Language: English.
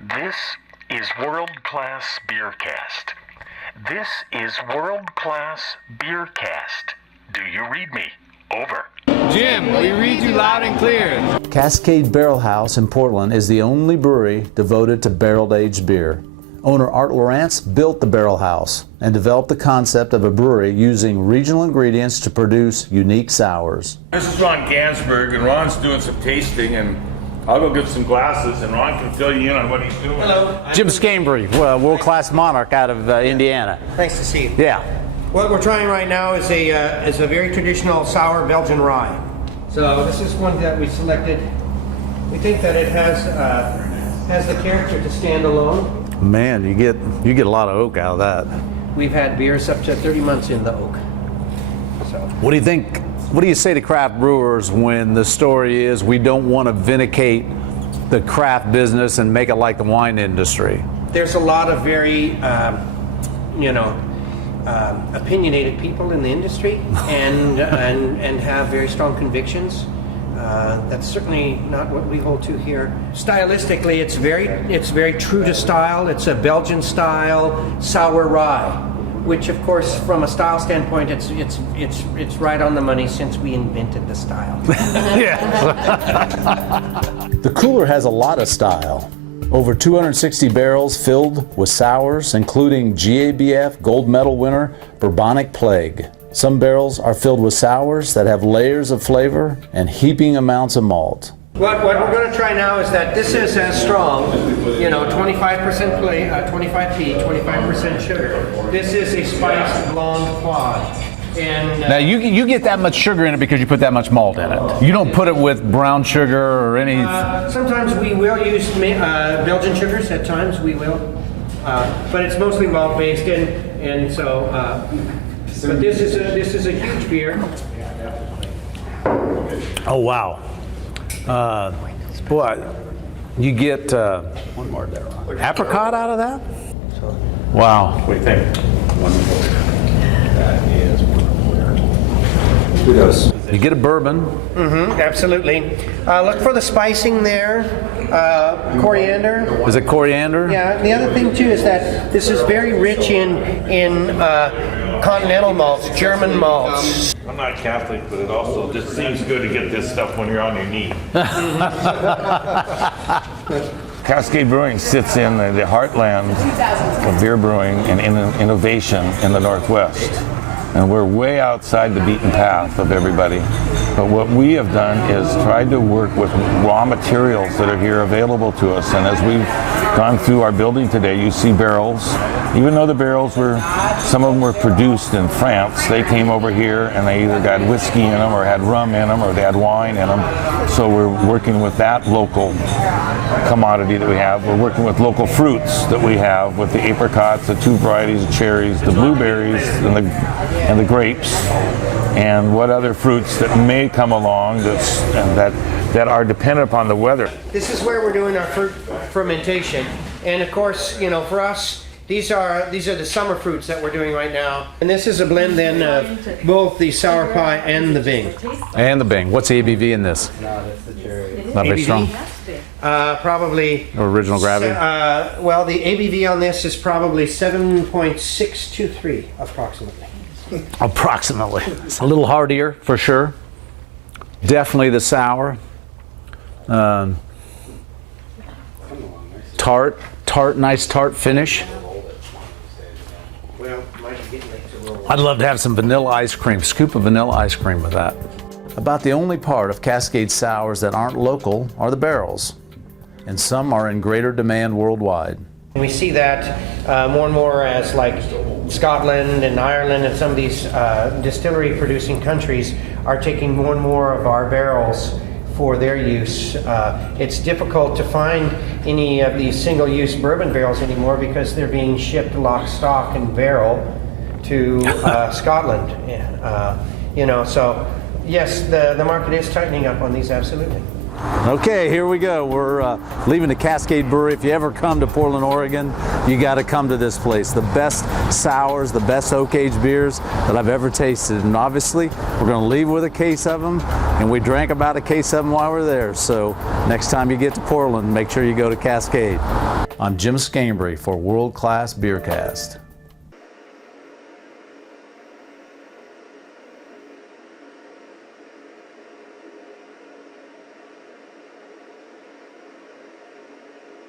This is World-Class BeerCast. This is World-Class BeerCast. Do you read me? Over. Jim, we read you loud and clear. Cascade Barrel House in Portland is the only brewery devoted to barrel-aged beer. Owner Art Lawrence built the Barrel House and developed the concept of a brewery using regional ingredients to produce unique sours. This is Ron Gansberg, and Ron's doing some tasting, and I'll go get some glasses, and Ron can fill you in on what he's doing. Hello. Jim Scambry, world-class monarch out of Indiana. Nice to see you. Yeah. What we're trying right now is a very traditional sour Belgian rye. So this is one that we selected. We think that it has the character to stand alone. Man, you get a lot of oak out of that. We've had beers up to 30 months in the oak. So What do you think? What do you say to craft brewers when the story is we don't want to vindicate the craft business and make it like the wine industry? there's a lot of very opinionated people in the industry and have very strong convictions. That's certainly not what we hold to here. Stylistically, it's very true to style. It's a Belgian style sour rye, which of course, from a style standpoint, it's right on the money since we invented the style. The cooler has a lot of style. Over 260 barrels filled with sours, including GABF Gold Medal winner Bourbonic Plague. Some barrels are filled with sours that have layers of flavor and heaping amounts of malt. What we're going to try now is that this is as strong, 25% 25p, 25% sugar. This is a spiced blonde quad. And Now you get that much sugar in it because you put that much malt in it. You don't put it with brown sugar or any... sometimes we will use Belgian sugars, at times we will. But it's mostly malt-based, and so... but this is a huge beer. Oh, wow. Boy, you get one more there. Apricot out of that? Wow. What do you think? You get a bourbon. Absolutely. Look for the spicing there. Coriander. Is it coriander? Yeah. The other thing too is that this is very rich in continental malts, German malts. I'm not Catholic, but it also just seems good to get this stuff when you're on your knee. Cascade Brewing sits in the heartland of beer brewing and innovation in the Northwest. And we're way outside the beaten path of everybody. But what we have done is tried to work with raw materials that are here available to us. And as we've gone through our building today, you see barrels. Even though the barrels some of them were produced in France, they came over here and they either got whiskey in them or had rum in them or they had wine in them. So we're working with that local commodity that we have. We're working with local fruits that we have with the apricots, the two varieties of cherries, the blueberries, and the grapes, and what other fruits that may come along that are dependent upon the weather. This is where we're doing our fruit fermentation, and of course, for us, these are the summer fruits that we're doing right now. And this is a blend then of both the sour pie and the Bing. And the Bing. What's the ABV in this? Not very strong. Probably. Original gravity? Well, the ABV on this is probably 7.623 approximately. Approximately. It's a little heartier for sure. Definitely the sour. Nice tart finish. I'd love to have some vanilla ice cream, scoop of vanilla ice cream with that. About the only part of Cascade sours that aren't local are the barrels, and some are in greater demand worldwide. We see that more and more as like Scotland and Ireland and some of these distillery producing countries are taking more and more of our barrels for their use. It's difficult to find any of these single-use bourbon barrels anymore because they're being shipped lock, stock, and barrel to Scotland. So yes, the market is tightening up on these, absolutely. Okay, here we go. We're leaving the Cascade Brewery. If you ever come to Portland, Oregon, you got to come to this place. The best sours, the best oak-aged beers that I've ever tasted. And obviously, we're going to leave with a case of them, and we drank about a case of them while we're there. So next time you get to Portland, make sure you go to Cascade. I'm Jim Scambry for World Class BeerCast.